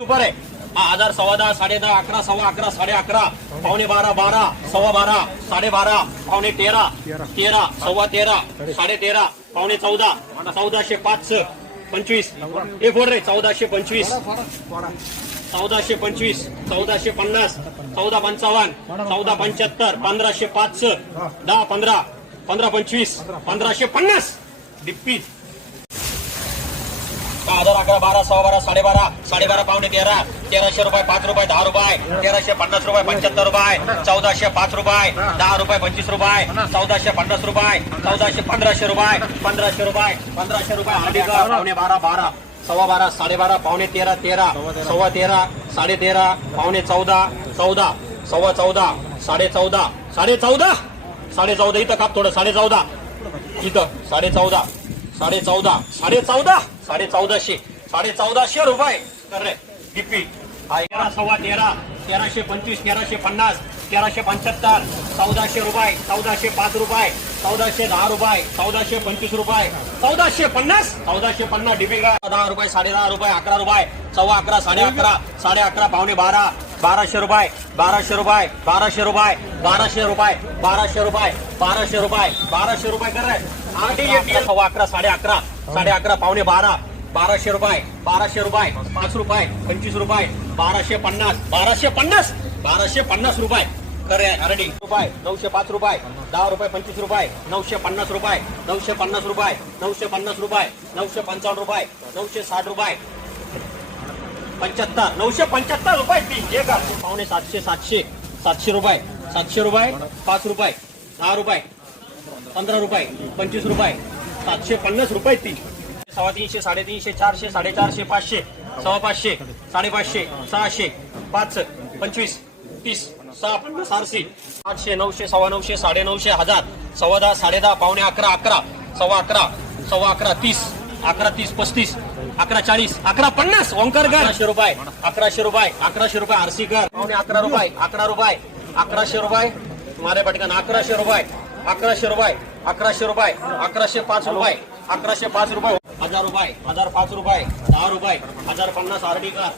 super आहे 1000 सव्वा 10 साडे 10 11 सव्वा 11 साडे 11 पावणे 12 12 सव्वा 12 साडे 12 पावणे 13 13 सव्वा 13 साडे 13 पावणे 14 1405 25 एक फोड रे 1425 1425 1450 1455 1475 1505 10 15 1525 1550 डिप्पी 1000 11 12 सव्वा 12 साडे 12 साडे 12 पावणे 13 1300 रुपये 5 रुपये 10 रुपये 1350 रुपये 75 रुपये 1405 रुपये 10 रुपये 25 रुपये 1450 रुपये 1400 रुपये 1500 रुपये 1500 रुपये आधी का पावणे 12 12 सव्वा 12 साडे 12 पावणे 13 13 सव्वा 13 साडे 13 पावणे 14 14 सव्वा 14 साडे 14 साडे 14 साडे 14 इथं काप थोडं साडे 14 इथं साडे 14 साडे 14 साडे 14 साडे 1400 साडे 1400 रुपये कर रे डिप्पी 13 सव्वा 13 1325 1350 1375 1400 रुपये 1405 रुपये 1410 रुपये 1425 रुपये 1450 1450 डिप्पी का 10 रुपये साडे 10 रुपये 11 रुपये सव्वा 11 साडे 11 पावणे 12 1200 रुपये 1200 रुपये 1200 रुपये 1200 रुपये 1200 रुपये 1200 रुपये 1200 रुपये कर रहे सव्वा 11 साडे 11 पावणे 12 1200 रुपये 1200 रुपये 5 रुपये 25 रुपये 1250 1250 1250 रुपये करे अरेडी रुपये 905 रुपये 10 रुपये 25 रुपये 950 रुपये 950 रुपये 950 रुपये 955 रुपये 960 रुपये 75 975 रुपये तीन एक पावणे 700 700 700 रुपये 700 रुपये 5 रुपये 10 रुपये 15 रुपये 25 रुपये 750 रुपये तीन 350 350 400 450 500 सव्वा 500 550 600 5 25 30 650 800 900 सव्वा 900 साडे 900 1000 सव्वा 10 साडे 10 पावणे 11 11 सव्वा 11 30 11 30 35 11 40 11 50 ओंकारकर 1100 रुपये 1100 रुपये 1100 रुपये आरसीकर पावणे 11 रुपये 11 रुपये 1100 रुपये तुम्हारे पटकन 1100 रुपये 1100 रुपये 1100 रुपये 1105 रुपये 1105 रुपये 1000 रुपये 1005 रुपये 10 रुपये 1050 आरडी का